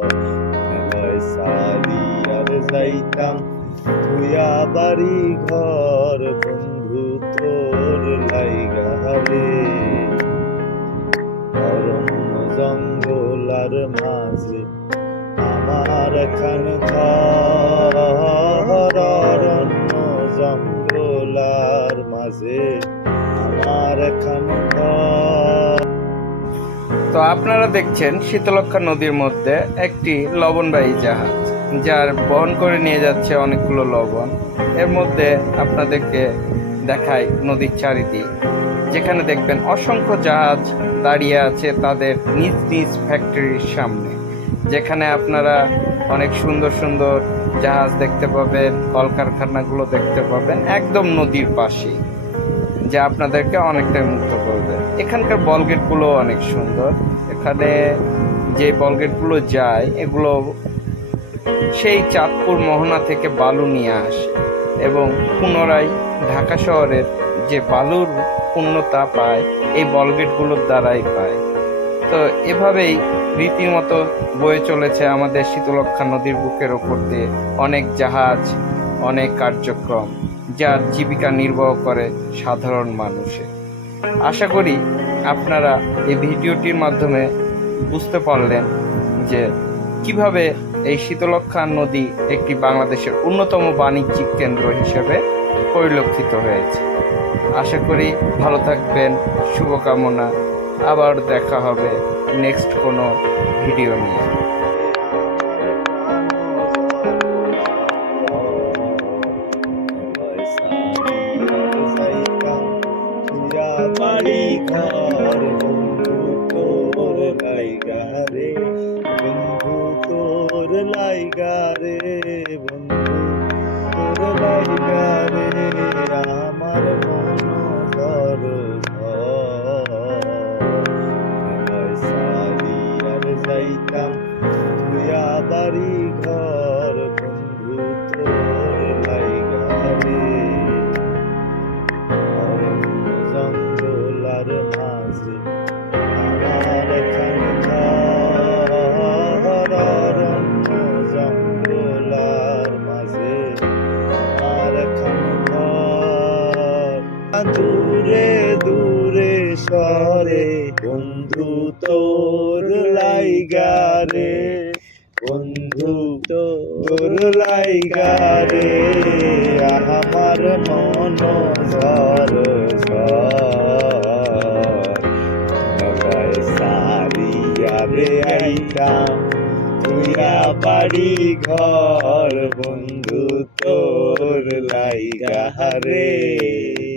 মেলায় যাইতাম। তুইয়া বাড়ি ঘর, বন্ধু, তোর লাইগারে অরণ্য, জঙ্গল আর মাঝে আমার খান ঘর। অরণ্য, জঙ্গল আর মাঝে আমার খান ঘর। তো আপনারা দেখছেন শীতলক্ষা নদীর মধ্যে একটি লবণবাহী জাহাজ, যার বহন করে নিয়ে যাচ্ছে অনেকগুলো লবণ। এর মধ্যে আপনাদেরকে দেখায় নদীর চারিদিক, যেখানে দেখবেন অসংখ্য জাহাজ দাঁড়িয়ে আছে তাদের নিজ নিজ ফ্যাক্টরির সামনে, যেখানে আপনারা অনেক সুন্দর সুন্দর জাহাজ দেখতে পাবেন, কলকারখানাগুলো দেখতে পাবেন, একদম নদীর পাশেই। যা আপনাদেরকে অনেকটাই মুক্ত করবে। এখানকার বলগেটগুলো অনেক সুন্দর। এখানে যে বলগেটগুলো যায়, এগুলো সেই চাঁদপুর মোহনা থেকে বালু নিয়ে আসে এবং পুনরায় ঢাকা শহরের যে বালুর পূর্ণতা পায়, এই বলগেটগুলোর দ্বারাই পায়। তো এভাবেই রীতিমতো বয়ে চলেছে আমাদের শীতলক্ষা নদীর বুকের ওপর দিয়ে অনেক জাহাজ অনেক কার্যক্রম যার জীবিকা নির্বাহ করে সাধারণ মানুষে আশা করি আপনারা এই ভিডিওটির মাধ্যমে বুঝতে পারলেন যে কীভাবে এই শীতলক্ষা নদী একটি বাংলাদেশের অন্যতম বাণিজ্যিক কেন্দ্র হিসেবে পরিলক্ষিত হয়েছে। আশা করি ভালো থাকবেন, শুভকামনা। আবার দেখা হবে নেক্সট কোনো ভিডিও নিয়ে। বাড়ি ঘর, বন্ধু তোর লাইগা রে, বন্ধু তোর লাইগা রে, বন্ধু তোর লাইগা রে, আমার মন ধর সারি আর যাইতাম বাড়ি দূরে দূরে সরে, বন্ধু তোর লাইগা রে, বন্ধু তোর লাইগা রে। আমার মন সারি তুইয়া বাড়ি ঘর, বন্ধু তোর লাইগা রে।